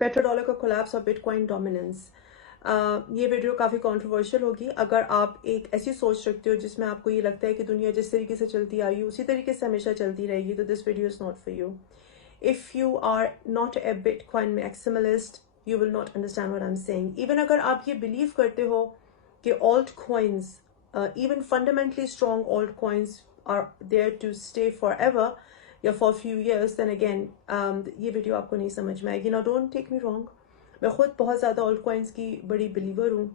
Petrodollar का collapse और bitcoin dominance. ये वीडियो काफ़ी कंट्रोवर्शियल होगी अगर आप एक ऐसी सोच रखते हो जिसमें आपको ये लगता है कि दुनिया जिस तरीके से चलती आई उसी तरीके से हमेशा चलती रहेगी, तो this video is not for you. If you are not a bitcoin maximalist you will not understand what I am saying. Even अगर आप ये बिलीव करते हो कि alt coins, even fundamentally strong altcoins are there to stay forever या for few years, then again ये video आपको नहीं समझ में आएगी। ना डोंट टेक मी रॉन्ग, मैं खुद बहुत ज़्यादा ऑल्ट कॉइन्स की बड़ी बिलीवर हूँ,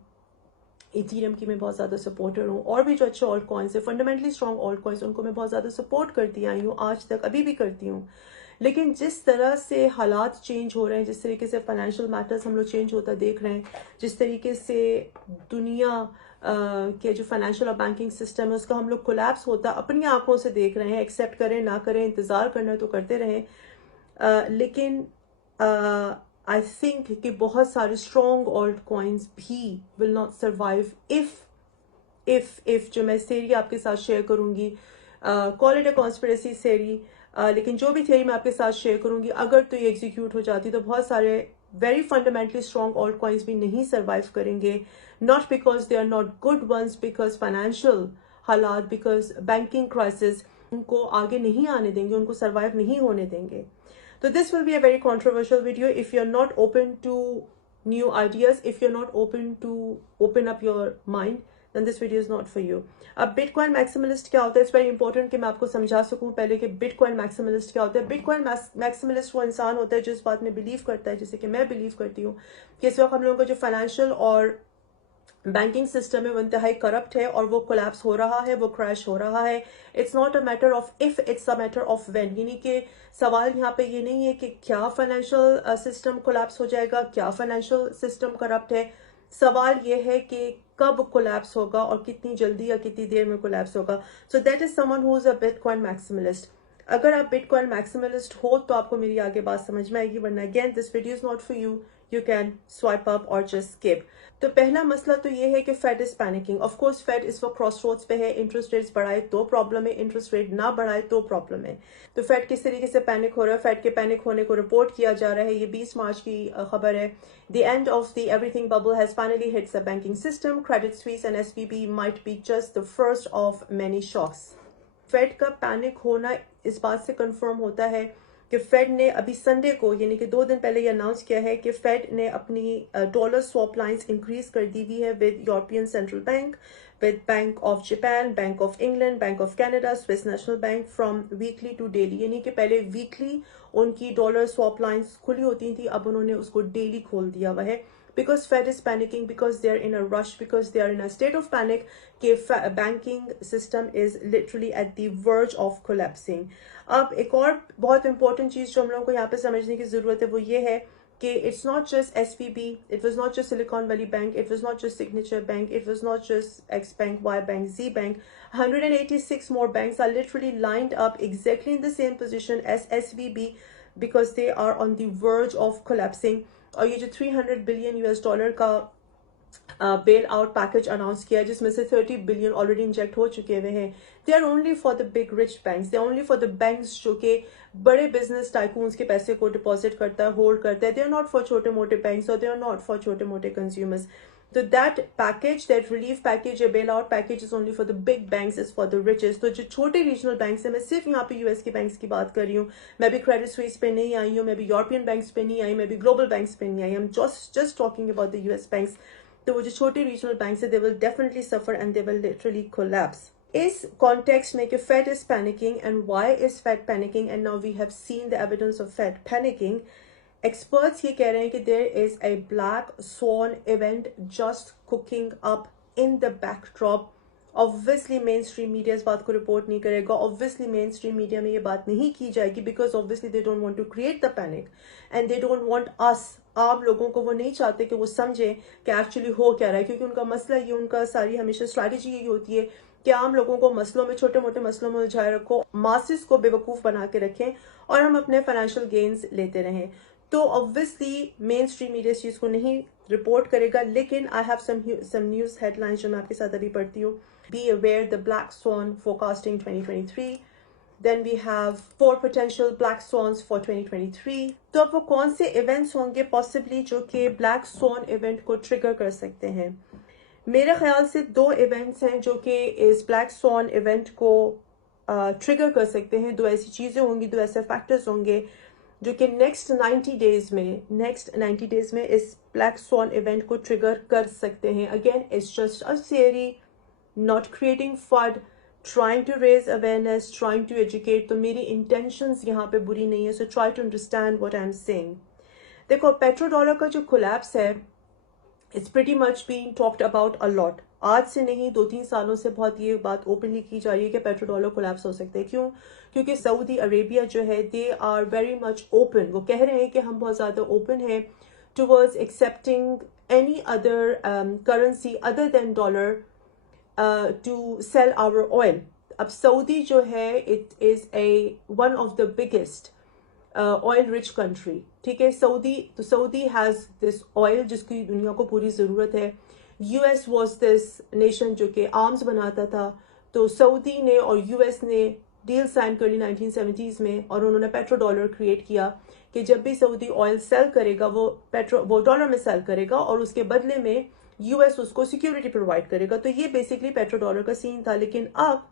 इथीरियम की मैं बहुत ज़्यादा सपोर्टर हूँ, और भी जो अच्छे ऑल्ट कॉइन्स है फंडामेंटली स्ट्रॉन्ग ऑल्ट कॉइन्स उनको मैं बहुत ज़्यादा सपोर्ट करती आई हूँ आज तक, अभी भी करती हूँ। लेकिन जिस तरह से हालात चेंज हो रहे हैं, जिस तरीके से फाइनेंशियल मैटर्स हम लोग चेंज होता देख रहे हैं, जिस तरीके से दुनिया के जो फाइनेंशियल और बैंकिंग सिस्टम है उसका हम लोग कोलैप्स होता अपनी आंखों से देख रहे हैं, एक्सेप्ट करें ना करें, इंतज़ार करना है तो करते रहें। लेकिन आई थिंक कि बहुत सारे स्ट्रॉन्ग ऑल्ट कॉइन्स भी विल नॉट सर्वाइव इफ जो मैं थेरी आपके साथ शेयर करूंगी, call it a conspiracy theory, लेकिन जो भी थेरी मैं आपके साथ शेयर करूंगी अगर तो ये एग्जीक्यूट हो जाती तो बहुत सारे very fundamentally strong alt coins भी नहीं सर्वाइव करेंगे, not because they are not good ones, because financial हालात, बिकॉज बैंकिंग क्राइसिस उनको आगे नहीं आने देंगे, उनको सर्वाइव नहीं होने देंगे। तो this will be a very controversial video if you are not open to new ideas, if you're not open to open up your mind, then this video is not for you. अब bitcoin maximalist क्या होता है, it's very important कि मैं आपको समझा सकूं पहले कि बिटकॉइन मैक्सिमलिस्ट क्या होता है। बिटकॉइन मैक्सिमलिस्ट वो इंसान होता है जो इस बात में बिलीव करता है, जैसे कि मैं बिलीव करती हूँ, कि इस वक्त हम लोगों का जो फाइनेंशियल और बैंकिंग सिस्टम है वो इंतहाई करप्ट है और वो कोलैप्स हो रहा है, वो क्रैश हो रहा है। It's not a matter of if, it's a matter of when. यानी कि सवाल यहाँ पे ये नहीं है कि क्या फाइनेंशियल सिस्टम कोलैप्स हो जाएगा, क्या फाइनेंशियल सिस्टम करप्ट है, सवाल ये है कि कब कोलैप्स होगा और कितनी जल्दी या कितनी देर में कोलैप्स होगा। So that is someone who is a bitcoin maximalist. अगर आप बिटकॉइन मैक्सिमलिस्ट हो तो आपको मेरी आगे बात समझ में आएगी, वरना again this video is not for you, you can swipe up और जस्ट स्किप। तो पहला मसला तो ये है कि fade is panicking. Of course fed इस वक्त क्रॉसरोड्स पे है, इंटरेस्ट रेट्स बढ़ाए तो प्रॉब्लम है, इंटरेस्ट रेट ना बढ़ाए तो प्रॉब्लम है। तो फेड किस तरीके से पैनिक हो रहा है, फेड के पैनिक होने को रिपोर्ट किया जा रहा है, ये 20 मार्च की खबर है। The end of the everything bubble has finally hits the banking system, credit Swiss and SVB might be just the first of many shocks. Fed का पैनिक होना इस बात से कंफर्म होता है कि फेड ने अभी संडे को, यानी कि 2 दिन पहले ये अनाउंस किया है कि फेड ने अपनी डॉलर स्वैप लाइंस इंक्रीज कर दी हुई है with European central bank, with bank of Japan, bank of England, bank of Canada, Swiss national bank, from weekly to daily. यानी कि पहले वीकली उनकी डॉलर स्वैप लाइंस खुली होती थी, अब उन्होंने उसको डेली खोल दिया हुआ है, because Fed is panicking, because they are in a rush, because they are in a state of panic कि banking system is literally at the verge of collapsing। अब एक और बहुत इंपॉर्टेंट चीज जो हम लोगों को यहाँ पे समझने की जरूरत है वो ये है कि it's not just SVB, it was not just Silicon Valley Bank, it was not just Signature Bank, it was not just X Bank, Y Bank, Z Bank. 186 more banks are literally lined up exactly in the same position as SVB because they are on the verge of collapsing। और ये जो 300 billion US dollar का bell out package announce किया है, जिसमें से 30 billion already inject हो चुके हुए हैं, they are only for the big rich banks, they are only for the banks जो कि बड़े बिजनेस टाइकून्स के पैसे को डिपॉजिट करता है, होल्ड करता है। दे आर नॉट फॉर छोटे मोटे बैंक्स और दे आर नॉट फॉर छोटे मोटे कंज्यूमर्स। तो that package, that relief package, या bail out package is only for the big banks, is for the richest. तो जो छोटे रीजनल बैंक्स हैं, मैं सिर्फ यहाँ पे यूएस के बैंक्स की बात कर रही हूँ, मैं भी क्रेडिट स्विस पे नहीं आई हूँ, मैं भी यूरोपियन बैंक्स पे नहीं आई, मैं भी ग्लोबल बैंक्स पे नहीं I, I am just talking about the US banks. तो वो जो छोटे रीजनल बैंक्स है, they will definitely suffer and they will literally collapse. इस कॉन्टेक्स्ट में कि fade is panicking and why is Fed panicking, and now we have seen the evidence of Fed panicking. Experts ये कह रहे हैं कि there is a black swan event just cooking up in the backdrop। Obviously main stream media इस बात को report नहीं करेगा, ऑब्वियसली मेन स्ट्रीम मीडिया में ये बात नहीं की जाएगी, because obviously they don't want to create the panic and they don't want us, आम लोगों को वो नहीं चाहते कि वो समझे कि एक्चुअली हो क्या रहा है, क्योंकि उनका मसला ये, उनका सारी हमेशा स्ट्रैटेजी यही होती है कि आम लोगों को मसलों में, छोटे मोटे मसलों में उलझाए रखो, मासिस को बेवकूफ बना के रखें और हम अपने फाइनेंशियल गेन्स लेते रहें। तो ऑब्वियसली मेन स्ट्रीम मीडिया इस चीज को नहीं रिपोर्ट करेगा, लेकिन I have some news headlines जो मैं आपके साथ अभी पढ़ती हूँ। Be aware the black swan forecasting 2023, then we have 4 potential black swans for 2023। तो अब वो कौन से इवेंट्स होंगे पॉसिबली जो कि ब्लैक स्वॉन इवेंट को ट्रिगर कर सकते हैं? मेरे ख्याल से 2 इवेंट्स हैं जो कि इस ब्लैक स्वॉन इवेंट को ट्रिगर कर सकते हैं। 2 ऐसी चीज़ें होंगी, 2 ऐसे फैक्टर्स होंगे जो कि नेक्स्ट 90 डेज में इस ब्लैक स्वॉन इवेंट को ट्रिगर कर सकते हैं। Again it's just a theory, not creating FUD, trying to raise awareness, trying to educate। तो मेरी intentions यहाँ पे बुरी नहीं है, so try to understand what I'm saying। देखो पेट्रो डॉलर का जो कोलैप्स है, it's pretty much being talked about a lot। आज से नहीं 2-3 सालों से बहुत ये बात ओपनली की जा रही है कि पेट्रो डॉलर कोलैप्स हो सकते हैं। क्यों? क्योंकि सऊदी अरेबिया जो है they are very much open, वो कह रहे हैं कि हम बहुत ज़्यादा ओपन हैं towards accepting any other currency other than dollar to sell our oil। अब सऊदी जो है it is a one of the biggest oil rich country, ठीक है। सऊदी has this oil जिसकी दुनिया को पूरी ज़रूरत है। US was this nation जो कि आर्म्स बनाता था, तो सऊदी ने और US ने डील साइन कर ली 1970s में, और उन्होंने पेट्रो डॉलर क्रिएट किया कि जब भी सऊदी ऑयल सेल करेगा वो डॉलर में सेल करेगा और उसके बदले में यूएस उसको सिक्योरिटी प्रोवाइड करेगा। तो ये बेसिकली पेट्रो डॉलर का सीन था। लेकिन अब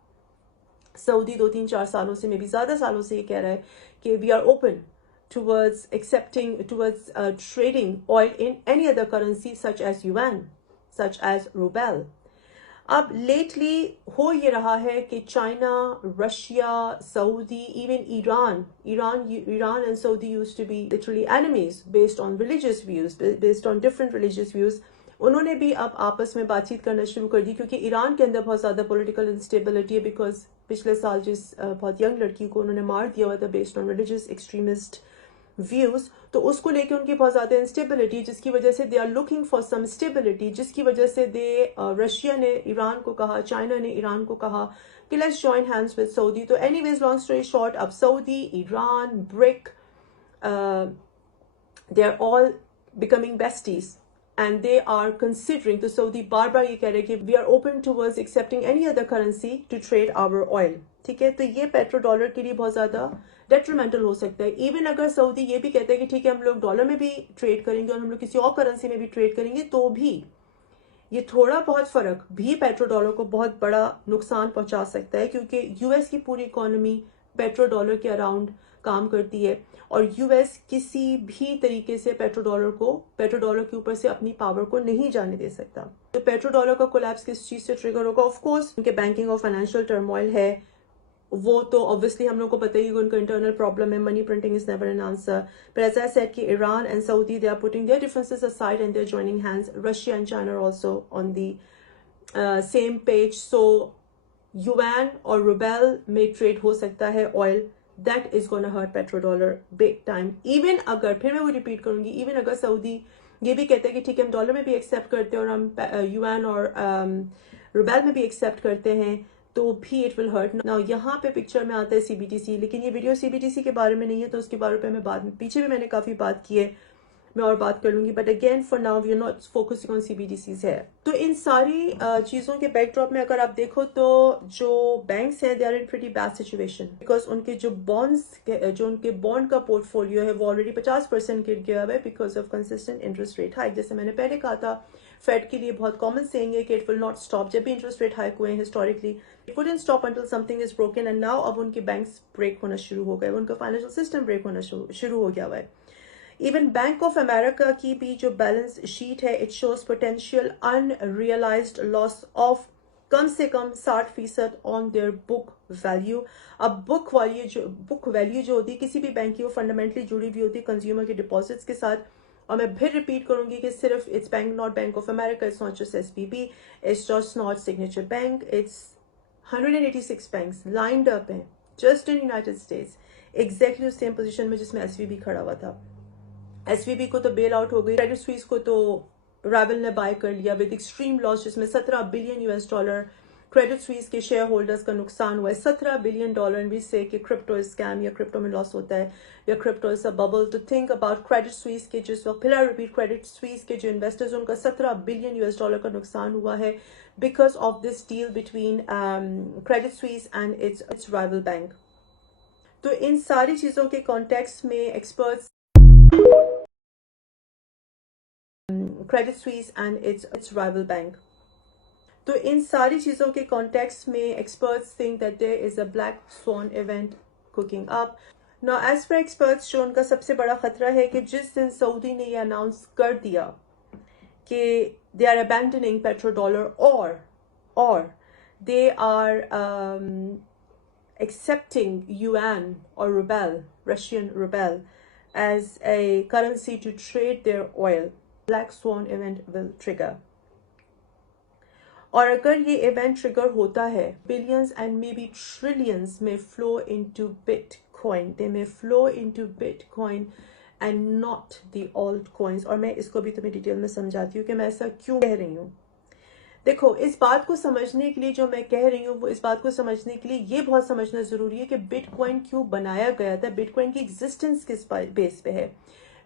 सऊदी 2-3-4 सालों से, मे बी ज़्यादा सालों से, ये कह रहा है कि we are open towards accepting towards trading oil in any other currency such as yuan, such as ruble. अब लेटली हो ये रहा है कि China, Russia, Saudi, even Iran and Saudi used to be literally enemies based on religious views, based on different religious views. उन्होंने भी अब आपस में बातचीत करना शुरू कर दी, क्योंकि ईरान के अंदर बहुत ज़्यादा पॉलिटिकल इंस्टेबिलिटी है, बिकॉज पिछले साल जिस बहुत यंग लड़की को उन्होंने मार दिया हुआ था based on religious extremist views, तो उसको लेके उनकी बहुत ज़्यादा इंस्टेबिलिटी, जिसकी वजह से they are looking for some stability, जिसकी वजह से रशिया ने ईरान को कहा, चाइना ने ईरान को कहा कि let's join hands with Saudi. तो एनीवेज लॉन्ग स्टोरी शॉर्ट, अब Saudi, Iran, BRIC, they are all becoming besties and they are considering, तो सऊदी बार बार ये कह रहे हैं कि we are open towards accepting any other currency to trade our oil, ठीक है। तो ये पेट्रो डॉलर के लिए बहुत ज़्यादा डेट्रीमेंटल हो सकता है। इवन अगर सऊदी ये भी कहते हैं कि ठीक है हम लोग डॉलर में भी ट्रेड करेंगे और हम लोग किसी और करेंसी में भी ट्रेड करेंगे, तो भी ये थोड़ा बहुत फ़र्क भी पेट्रो डॉलर को बहुत बड़ा नुकसान पहुंचा सकता है, क्योंकि यूएस की पूरी इकोनॉमी पेट्रो डॉलर के अराउंड काम करती है, और यूएस किसी भी तरीके से पेट्रो डॉलर के ऊपर से अपनी पावर को नहीं जाने दे सकता। तो पेट्रो डॉलर का कोलैप्स किस चीज़ से ट्रिगर होगा? ऑफ कोर्स उनके बैंकिंग और फाइनेंशियल टर्मोइल है, वो तो ऑब्वियसली हम लोग को पता ही है उनका इंटरनल प्रॉब्लम है, money printing is never an answer. But as I said कि Iran and Saudi they are putting their differences aside and they are joining hands. Russia and China are also on the same page. So yuan और ruble में trade हो सकता है oil, that is going to hurt petrodollar big time। Even अगर, फिर मैं वो repeat करूंगी, इवन अगर सऊदी ये भी कहते हैं कि ठीक है हम डॉलर में भी एक्सेप्ट करते हैं और हम युआन और रूबेल में भी एक्सेप्ट करते हैं, तो भी इट विल हर्ट। नाउ यहाँ पे पिक्चर में आता है सीबीटीसी, लेकिन ये वीडियो सीबीटीसी के बारे में नहीं है, तो उसके बारे में मैं बाद में, पीछे भी मैंने काफ़ी बात की है, मैं और बात कर लूंगी। But again for now we are not focusing on CBDCs है। तो इन सारी चीज़ों के बैकड्रॉप में अगर आप देखो तो जो बैंक्स हैं they are in pretty bad situation, because उनके जो उनके बॉन्ड का पोर्टफोलियो है वो ऑलरेडी 50% गिर गया है because of consistent interest rate hike. जैसे मैंने पहले कहा था, फेड के लिए बहुत कॉमन सेइंग है कि इट विल नॉट स्टॉप। जब भी इंटरेस्ट रेट हाइक हुए historically it wouldn't stop until something is broken, and now अब उनके बैंक्स ब्रेक होना शुरू हो गए, उनका फाइनेंशियल सिस्टम ब्रेक होना शुरू हो गया हुआ है। इवन बैंक ऑफ अमेरिका की भी जो बैलेंस शीट है, it shows potential unrealized loss of कम से कम 60% ऑन देयर बुक वैल्यू। अब बुक वैल्यू जो होती है किसी भी बैंक की, वो फंडामेंटली जुड़ी हुई होती है कंज्यूमर के डिपॉजिट्स के साथ। और मैं फिर रिपीट करूंगी कि सिर्फ it's bank, not Bank of America, it's not just SVB, it's just not Signature Bank, it's 186 banks lined up हैं just in United States, exactly उस सेम पोजीशन में जिसमें एसवीबी खड़ा हुआ था। एसवीबी को तो बेल आउट हो गई, क्रेडिट स्विस को तो रावल ने बाय कर लिया विद एक्सट्रीम लॉस, जिसमें 17 billion US dollar Credit Suisse के शेयर होल्डर्स का नुकसान हुआ है। 17 बिलियन डॉलर भी से कि क्रिप्टो स्कैम या क्रिप्टो में लॉस होता है या क्रिप्टो इज अ बबल। तो थिंक अबाउट क्रेडिट स्विस के जिस वक्त, फिर आई रिपीट, क्रेडिट स्विस के जो इन्वेस्टर्स उनका 17 बिलियन यूएस डॉलर का नुकसान हुआ है because of this deal between Credit Swiss and its rival bank. तो इन सारी चीज़ों के कॉन्टेक्स्ट में experts Credit Swiss and its rival bank, तो इन सारी चीज़ों के कॉन्टेक्स्ट में experts think that there is a black swan event cooking up. Now as per experts, जो उनका सबसे बड़ा खतरा है कि जिस दिन सऊदी ने ये अनाउंस कर दिया कि they are abandoning petrodollar और they are accepting yuan or ruble, Russian ruble, as a currency to trade their oil, black swan event will trigger. और अगर ये इवेंट ट्रिगर होता है, billions and may be trillions में flow into bitcoin, दे में flow into bitcoin and not the alt coins. और मैं इसको भी तुम्हें डिटेल में समझाती हूँ कि मैं ऐसा क्यों कह रही हूँ। देखो, इस बात को समझने के लिए जो मैं कह रही हूँ, वो इस बात को समझने के लिए ये बहुत समझना जरूरी है कि बिटकॉइन क्यों बनाया गया था, बिटकॉइन की एग्जिस्टेंस किस बेस पे है।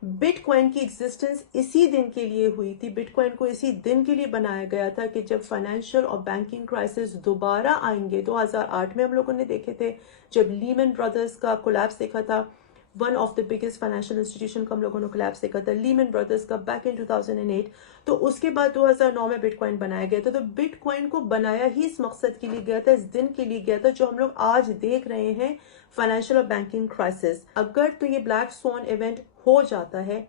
बिटकॉइन की एग्जिस्टेंस इसी दिन के लिए हुई थी, बिटकॉइन को इसी दिन के लिए बनाया गया था कि जब फाइनेंशियल और बैंकिंग क्राइसिस दोबारा आएंगे। 2008 में हम लोगों ने देखे थे, जब लीमन ब्रदर्स का कोलैप्स देखा था, one of the biggest financial institution का हम लोगों ने कोलैप्स देखा था, लीमन ब्रदर्स का, बैक इन 2008। तो उसके बाद 2009 में बिटकॉइन बनाया गया था। तो बिटकॉइन को बनाया ही इस मकसद के लिए गया था, इस दिन के लिए गया था जो हम लोग आज देख रहे हैं, फाइनेंशियल और बैंकिंग क्राइसिस। अगर तो ये ब्लैक स्वॉन इवेंट हो जाता है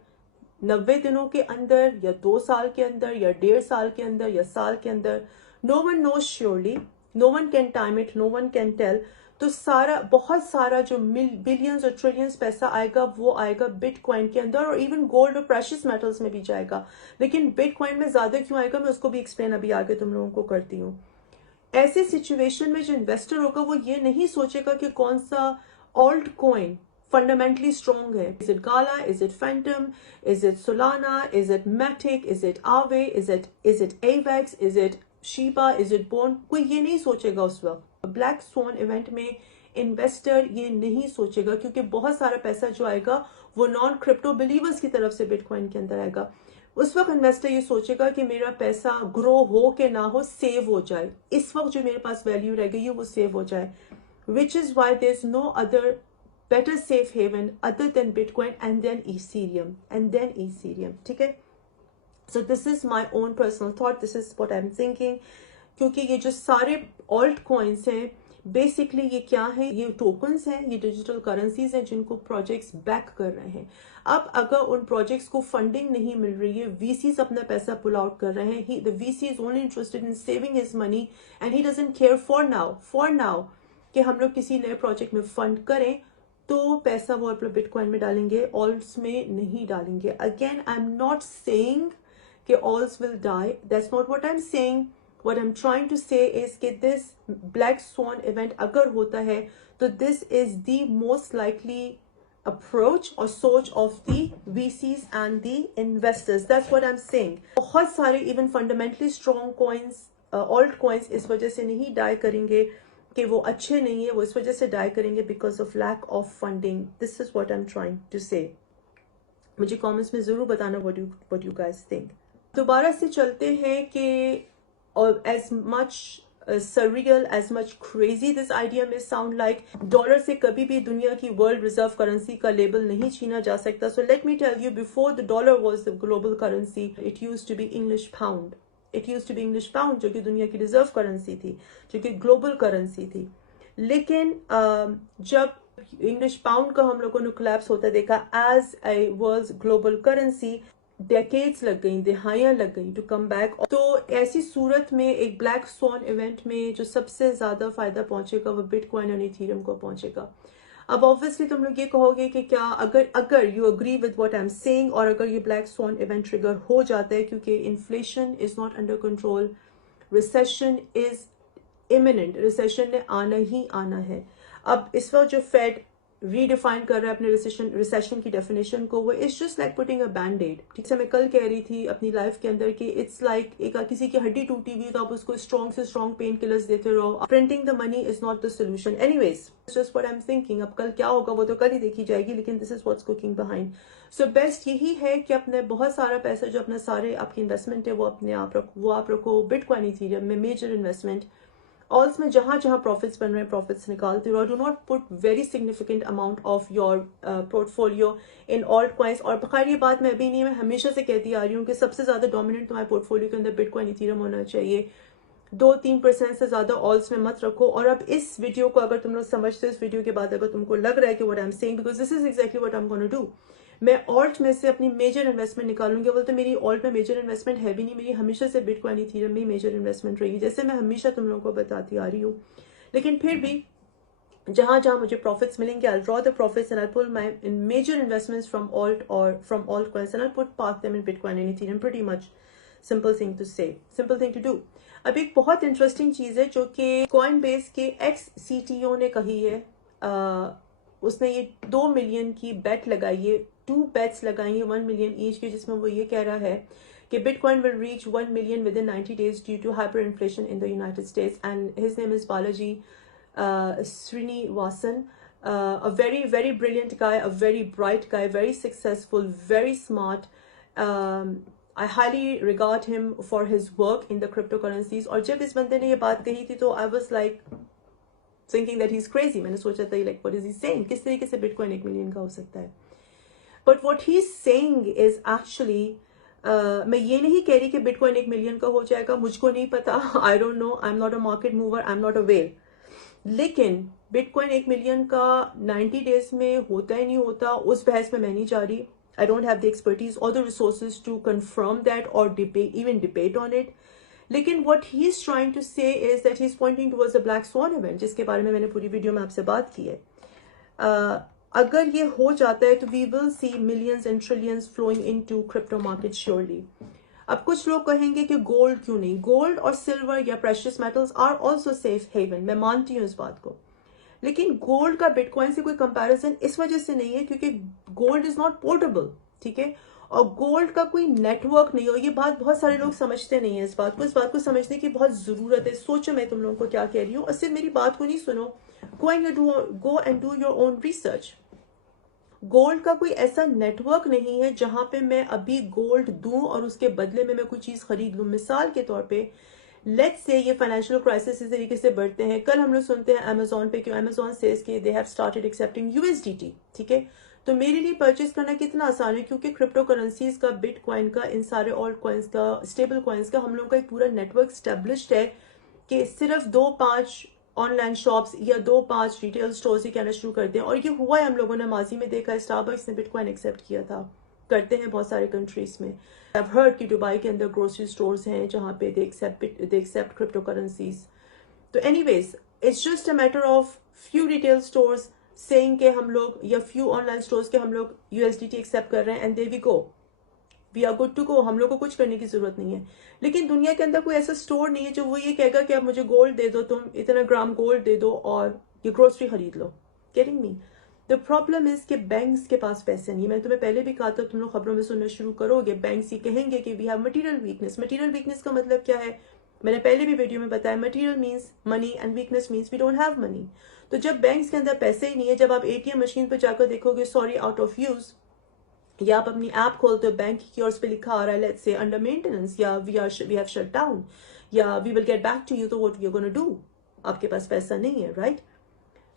90 दिनों के अंदर, या 2 साल के अंदर, या 1.5 साल के अंदर, या साल के अंदर, no one knows surely, no one can time it, no one can tell. तो सारा, बहुत सारा जो बिलियंस और ट्रिलियंस पैसा आएगा, वो आएगा बिटकॉइन के अंदर, और इवन गोल्ड और प्रेशियस मेटल्स में भी जाएगा। लेकिन बिटकॉइन में ज्यादा क्यों आएगा, मैं उसको भी एक्सप्लेन अभी आगे तुम लोगों को करती हूँ। ऐसे सिचुएशन में जो इन्वेस्टर होगा, वो ये नहीं सोचेगा कि कौन सा ऑल्ट कॉइन फंडामेंटली स्ट्रॉन्ग है। Is it Gala, is it Phantom, is it Solana, is it Matic, is it Aave, is it Avax, is it Shiba, is it Bone. कोई ये नहीं सोचेगा उस वक्त। ब्लैक स्वॉन इवेंट में investor ये नहीं सोचेगा, क्योंकि बहुत सारा पैसा जो आएगा वो नॉन क्रिप्टो बिलीवर्स की तरफ से बिटकॉइन के अंदर आएगा। उस वक्त इन्वेस्टर ये सोचेगा कि मेरा पैसा ग्रो हो के ना हो, सेव हो जाए। इस वक्त जो मेरे पास वैल्यू रह गई है वो सेव हो जाए, which is why there is no other better safe haven other than Bitcoin and then Ethereum, ठीक है। So this is my own personal thought, this is what I'm thinking, क्योंकि ये जो सारे ऑल्ट कॉइन्स हैं, basically ये क्या है, ये टोकन्स हैं, ये डिजिटल करेंसीज हैं जिनको प्रोजेक्ट्स बैक कर रहे हैं। अब अगर उन प्रोजेक्ट्स को फंडिंग नहीं मिल रही है, वीसीज अपना पैसा पुल आउट कर रहे हैं, the VC is only interested in saving his money and he doesn't care for now कि हम लोग किसी नए प्रोजेक्ट में फंड करें, तो पैसा वो आप लोग बिटकॉइन में डालेंगे, ऑल्ट्स में नहीं डालेंगे। Again, I am not saying कि alts will die, that's not what I am saying. What I am trying to say is कि दिस ब्लैक स्वॉन इवेंट अगर होता है, तो this is the most likely approach और सोच of the VCs and the investors, that's what I am saying. बहुत सारे even fundamentally strong coins, alt coins इस वजह से नहीं डाई करेंगे कि वो अच्छे नहीं है, वो इस वजह से डाई करेंगे because of lack of funding. This is what I am trying to say. मुझे कमेंट्स में जरूर बताना व्हाट यू गाइस थिंक। दोबारा से चलते हैं कि as much surreal, as much crazy this idea may sound like, dollar से कभी भी दुनिया की वर्ल्ड रिजर्व करेंसी का लेबल नहीं छीना जा सकता। So let me tell you, before the dollar was the global currency, it used to be English pound. It use to be English pound, जो कि दुनिया की रिजर्व करेंसी थी, जो कि ग्लोबल करेंसी थी। लेकिन जब इंग्लिश पाउंड का हम लोगों ने कोलैप्स होता देखा as a world global currency, decades लग गई, दिहाइयां लग गई टू कम बैक। तो ऐसी सूरत में एक ब्लैक स्वॉन इवेंट में जो सबसे ज्यादा फायदा पहुंचेगा वो बिटकॉइन और इथेरियम को पहुंचेगा। अब ऑब्वियसली तुम लोग ये कहोगे कि क्या अगर you agree with what I am saying, और अगर ये ब्लैक स्वॉन इवेंट ट्रिगर हो जाता है, क्योंकि inflation is not under control, recession is imminent, recession ने आना ही आना है। अब इस वक्त जो फेड रीडिफाइन कर रहा है अपने रिसेशन की डेफिनेशन को, वो is just like putting a band aid. ठीक से मैं कल कह रही थी अपनी लाइफ के अंदर कि इट्स लाइक एक किसी की हड्डी टूटी हुई तो आप उसको स्ट्रॉन्ग से स्ट्रॉन्ग पेन किलर्स देते रहो। Printing the money is not the solution. Anyways, just what I am thinking. अब कल क्या होगा वो तो कल ही देखी जाएगी, लेकिन this is what's cooking behind. So best यही है कि अपने बहुत सारा पैसा जो अपना सारे आपकी इन्वेस्टमेंट है वो अपने आप रखो, वो आप रखो बिटकॉइन इथेरियम में, मेजर इन्वेस्टमेंट। ऑल्स में जहां जहां प्रॉफिट्स बन रहे हैं प्रॉफिट्स निकालते रहो. Do not put very significant amount of your portfolio in alt coins. और बखैर ये बात मैं अभी नहीं, मैं हमेशा से कहती आ रही हूँ कि सबसे ज्यादा डोमिनेंट तुम्हारे पोर्टफोलियो के अंदर बिटकॉइन इथेरियम होना चाहिए. 2-3% से ज्यादा ऑल्स में मत रखो. और अब इस वीडियो को अगर तुम लोग समझते हो, इस वीडियो के बाद अगर तुमको लग रहा है कि what I am saying, because this is exactly what I am gonna do, मैं ऑल्ट में से अपनी मेजर इन्वेस्टमेंट निकालूंगी. बोलते मेरी ऑल्ट में मेजर इन्वेस्टमेंट है भी नहीं, मेरी हमेशा से बिटकॉइन इथेरियम में मेजर इन्वेस्टमेंट रही, जैसे मैं हमेशा तुम लोगों को बताती आ रही हूँ. लेकिन फिर भी जहां जहां मुझे प्रॉफिट्स मिलेंगे, I draw the profits and I pull my major investments from alt और from alt coins and I put park them in bitcoin and Ethereum. Pretty much simple thing to say, simple thing to do. अब एक बहुत interesting चीज है जो कि Coinbase के ex CTO ने कही है. उसने ये 2 मिलियन की बेट लगाई है, 2 बेट्स लगाई है 1 मिलियन ईच की, जिसमें वो ये कह रहा है कि bitcoin will reach 1 million within 90 days due to hyper inflation in the United States. And his name is Balaji Srinivasan, a very, very brilliant guy, a very bright guy, very successful, very smart. I highly regard him for his work in the cryptocurrencies. और जब इस बंदे ने ये बात कही थी तो I was like thinking that he's crazy. मैंने सोचा था like what is he saying? किस तरीके से बिटकॉइन 1 मिलियन का हो सकता है? But what he's saying is actually मैं ये नहीं कह रही कि बिटकॉइन 1 मिलियन का हो जाएगा, मुझको नहीं पता. I don't know. I'm not a market mover. I'm not a whale. लेकिन बिटकॉइन 1 मिलियन का 90 डेज में होता ही नहीं होता, उस बहस में मैं नहीं जा रही. I don't have the expertise और the resources to confirm that or even debate on it. लेकिन what he is trying to say is that he is pointing towards the black swan event, जिसके बारे में मैंने पूरी video में आपसे बात की है. अगर ये हो जाता है तो we will see millions and trillions flowing into crypto market surely. अब कुछ लोग कहेंगे कि गोल्ड क्यों नहीं? गोल्ड और सिल्वर या precious metals are also safe haven, मैं मानती हूँ इस बात को. लेकिन गोल्ड का बिटकॉइन से कोई कंपैरिजन इस वजह से नहीं है क्योंकि गोल्ड इज नॉट पोर्टेबल, ठीक है, और गोल्ड का कोई नेटवर्क नहीं हो. ये बात बहुत सारे लोग समझते नहीं है. इस बात को समझने की बहुत जरूरत है. सोचो मैं तुम लोगों को क्या कह रही हूँ, और सिर्फ मेरी बात को नहीं सुनो, go and do your own research. Gold का कोई ऐसा नेटवर्क नहीं है जहां पे मैं अभी गोल्ड दूं और उसके बदले में मैं कोई चीज खरीद लूं. मिसाल के तौर पे लेट्स से ये फाइनेंशियल क्राइसिस इस तरीके से बढ़ते हैं. कल हम लोग सुनते हैं अमेजोन पे, क्यों अमेजोन सेज कि they have started accepting USDT, ठीक है. तो मेरे लिए परचेज करना कितना आसान है क्योंकि क्रिप्टो करेंसीज का, बिटकॉइन का, इन सारे ऑल्ट कॉइन्स का, स्टेबल कॉइन्स का हम लोग का एक पूरा नेटवर्क स्टेब्लिश्ड है कि सिर्फ 2-5 ऑनलाइन शॉप्स या 2-5 रिटेल स्टोर्स ही कहना शुरू करते हैं. और ये हुआ है, हम लोगों ने माजी में देखा है, स्टारबक्स ने बिटकॉइन एक्सेप्ट किया था, करते हैं बहुत सारे कंट्रीज में. आई हैव हर्ड कि दुबई के अंदर ग्रोसरी स्टोर्स हैं जहां पे दे एक्सेप्ट क्रिप्टो करेंसीज. तो anyways it's just a matter of few retail stores saying के हम लोग, या फ्यू ऑनलाइन स्टोर्स के हम लोग यूएसडीटी एक्सेप्ट कर रहे हैं, and there we go, we are good to go. हम लोग को कुछ करने की जरूरत नहीं है. लेकिन दुनिया के अंदर कोई ऐसा स्टोर नहीं है जो वो ये कहेगा कि आप मुझे गोल्ड दे दो, तुम इतना ग्राम गोल्ड दे दो और ये ग्रोसरी खरीद लो. Getting me? The problem is कि बैंक्स के पास पैसे नहीं. मैंने तुम्हें पहले भी कहा था, तुम लोग खबरों में सुनना शुरू करोगे, बैंक्स ये कहेंगे कि we have material weakness. Material weakness का मतलब क्या है? मैंने पहले भी वीडियो में बताया, material means money and weakness means we don't have money. तो जब बैंक्स के अंदर पैसे ही नहीं है, जब आप एटीएम मशीन पर जाकर देखोगे सॉरी आउट ऑफ यूज, या आप अपनी ऐप खोलते हो, बैंक की ओर पे लिखा आ रहा है लेट्स से अंडर मेंटेनेंस, या वी हैव शट डाउन, या we will get back to you, तो what we are gonna do? आपके पास पैसा नहीं है, right?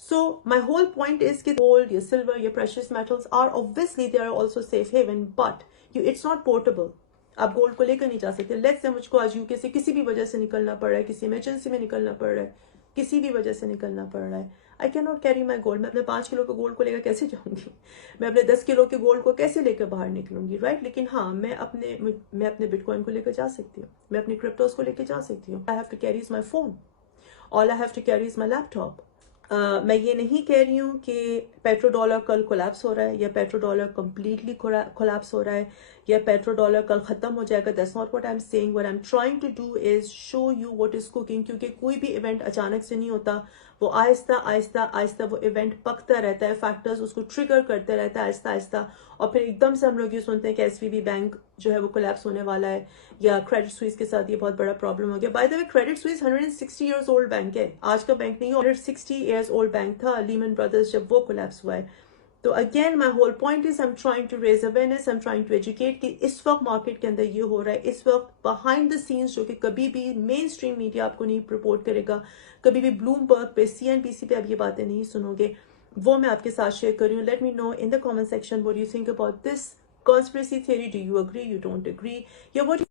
So my whole point is कि गोल्ड या सिल्वर या precious metals are obviously they are also safe haven, but it's not portable. आप गोल्ड को लेकर नहीं जा सकते. लेट्स से मुझको आज यूके से किसी भी वजह से निकलना पड़ रहा है, किसी इमरजेंसी में निकलना पड़ रहा है, किसी भी वजह से निकलना पड़ रहा है, I can not carry my gold. मैं अपने 5 किलो के गोल्ड को लेकर कैसे जाऊंगी? मैं अपने 10 किलो के गोल्ड को कैसे लेकर बाहर निकलूंगी, राइट? लेकिन हाँ, मैं अपने बिटकॉइन को लेकर जा सकती हूँ, मैं अपने क्रिप्टोज को लेकर जा सकती हूँ. I have to carry is my phone, all I have to carry is my laptop. मैं ये नहीं कह रही हूँ कि पेट्रो डॉलर कल कोलैप्स हो रहा है, या पेट्रो डॉलर कंप्लीटली कोलैप्स हो रहा है, या पेट्रो डॉलर कल खत्म हो जाएगा. That's not what I am saying. What I am trying to do is show you what is cooking. क्योंकि कोई भी इवेंट अचानक से नहीं होता, वो आहिस्ता आहिस्ता आहिस्ता वो इवेंट पकता रहता है, फैक्टर्स उसको ट्रिगर करते रहता है आहिस्ता आहिस्ता, और फिर एकदम से हम लोग ये सुनते हैं कि एसवीबी बैंक जो है वो कोलैप्स होने वाला है, या क्रेडिट स्विस के साथ ये बहुत बड़ा प्रॉब्लम हो गया. By the way, Credit Suisse 160 years old bank है, आज का बैंक नहीं है. 160 ईयर्स ओल्ड बैंक था लीमन ब्रदर्स जब वो कोलैप्स हुआ है. तो again my whole point is I am trying to raise awareness, I am trying to educate कि इस वक्त मार्केट के अंदर ये हो रहा है, इस वक्त बिहाइंड द सीन्स जो कि कभी भी मेन स्ट्रीम मीडिया आपको नहीं रिपोर्ट करेगा, कभी भी ब्लूमबर्ग पे, CNBC पे आप ये बातें नहीं सुनोगे, वो मैं आपके साथ शेयर कर रही हूँ. Let me know in the comment section what you think about this conspiracy theory. Do you agree, you don't agree? या what